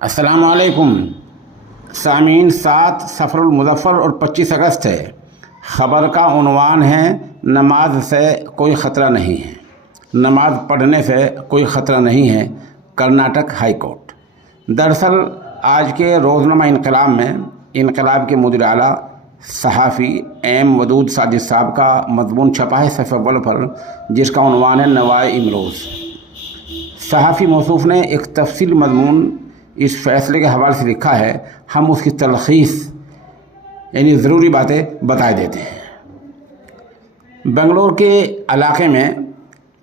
अस्सलाम वालेकुम सामीन। 7 सफ़रुल मुज़फ़्फ़र और 25 अगस्त है। ख़बर का उन्वान है नमाज से कोई ख़तरा नहीं है, नमाज पढ़ने से कोई ख़तरा नहीं है। Karnataka high court. दरअसल आज के रोज़नामा इनकलाब में इनकलाब के मुदीर आला सहाफ़ी एम वदूद साजिद साहब का मज़मून छपा है सफ़े अव्वल पर, जिसका उन्वान है नवाए इमरोज़। सहाफ़ी मौसूफ़ ने एक तफसीली मज़मून इस फैसले के हवाले से लिखा है। हम उसकी तलख़ीस यानी ज़रूरी बातें बता देते हैं। बेंगलोर के इलाके में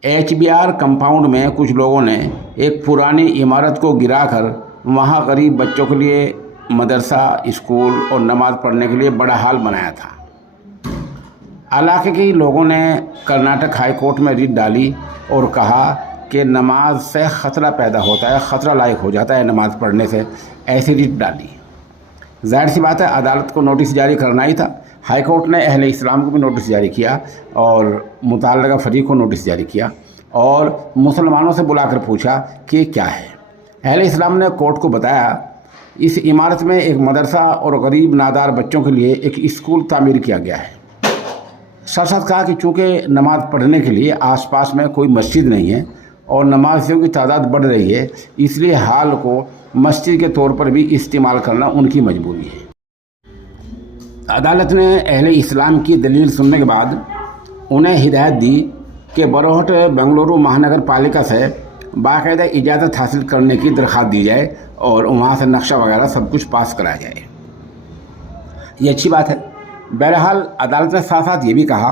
HBR कंपाउंड में कुछ लोगों ने एक पुरानी इमारत को गिराकर वहाँ गरीब बच्चों के लिए मदरसा, स्कूल और नमाज़ पढ़ने के लिए बड़ा हाल बनाया था। इलाके के लोगों ने कर्नाटक हाई कोर्ट में रिट डाली और कहा कि नमाज से ख़तरा पैदा होता है, ख़तरा लायक हो जाता है नमाज़ पढ़ने से। ऐसी रिट डाली। ज़ाहिर सी बात है अदालत को नोटिस जारी करना ही था। हाई कोर्ट ने अहले इस्लाम को भी नोटिस जारी किया और मुतल्लिक़ा फ़रीक़ को नोटिस जारी किया और मुसलमानों से बुलाकर पूछा कि क्या है। अहले इस्लाम ने कोर्ट को बताया इस इमारत में एक मदरसा और गरीब नादार बच्चों के लिए एक स्कूल तामीर किया गया है। साथ साथ कहा कि चूँकि नमाज़ पढ़ने के लिए आसपास में कोई मस्जिद नहीं है और नमाज़ियों की तादाद बढ़ रही है, इसलिए हाल को मस्जिद के तौर पर भी इस्तेमाल करना उनकी मजबूरी है। अदालत ने अहले इस्लाम की दलील सुनने के बाद उन्हें हिदायत दी कि बरोहट बेंगलुरु महानगर पालिका से बाकायदा इजाज़त हासिल करने की दरख्वास्त दी जाए और वहाँ से नक्शा वगैरह सब कुछ पास कराया जाए। ये अच्छी बात है। बहरहाल अदालत ने साथ साथ ये भी कहा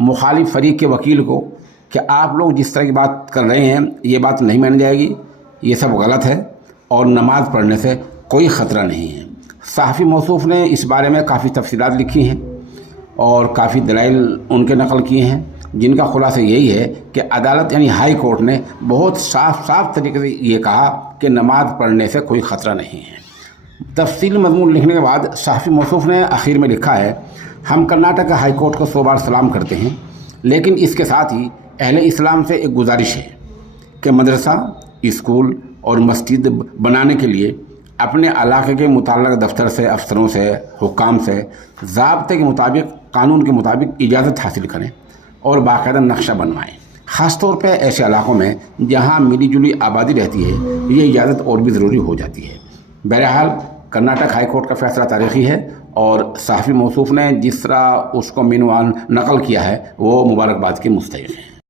मुखालिफ फ़रीक़ के वकील को कि आप लोग जिस तरह की बात कर रहे हैं ये बात नहीं मानी जाएगी, ये सब गलत है और नमाज़ पढ़ने से कोई ख़तरा नहीं है। सहाफ़ी मौसूफ़ ने इस बारे में काफ़ी तफसीलात लिखी हैं और काफ़ी दलाइल उनके नकल किए हैं, जिनका खुलासा यही है कि अदालत यानी हाई कोर्ट ने बहुत साफ तरीके से ये कहा कि नमाज़ पढ़ने से कोई ख़तरा नहीं है। तफसील मज़मून लिखने के बाद सहाफ़ी मौसूफ़ ने आखिर में लिखा है, हम कर्नाटक हाई कोर्ट को 100 बार सलाम करते हैं, लेकिन इसके साथ ही अहले इस्लाम से एक गुजारिश है कि मदरसा, स्कूल और मस्जिद बनाने के लिए अपने इलाके के मुतल्लिक़ दफ्तर से, अफसरों से, हुक्काम से ज़ाब्ते के मुताबिक, कानून के मुताबिक इजाज़त हासिल करें और बाकायदा नक्शा बनवाएं। ख़ास तौर पे ऐसे इलाकों में जहां मिली जुली आबादी रहती है ये इजाज़त और भी ज़रूरी हो जाती है। बहरहाल कर्नाटक हाई कोर्ट का फ़ैसला तारीख़ी है और सहाफ़ी मौसूफ़ ने जिस तरह उसको मिनवान नकल किया है वो मुबारकबाद के मुस्तहिक़ है।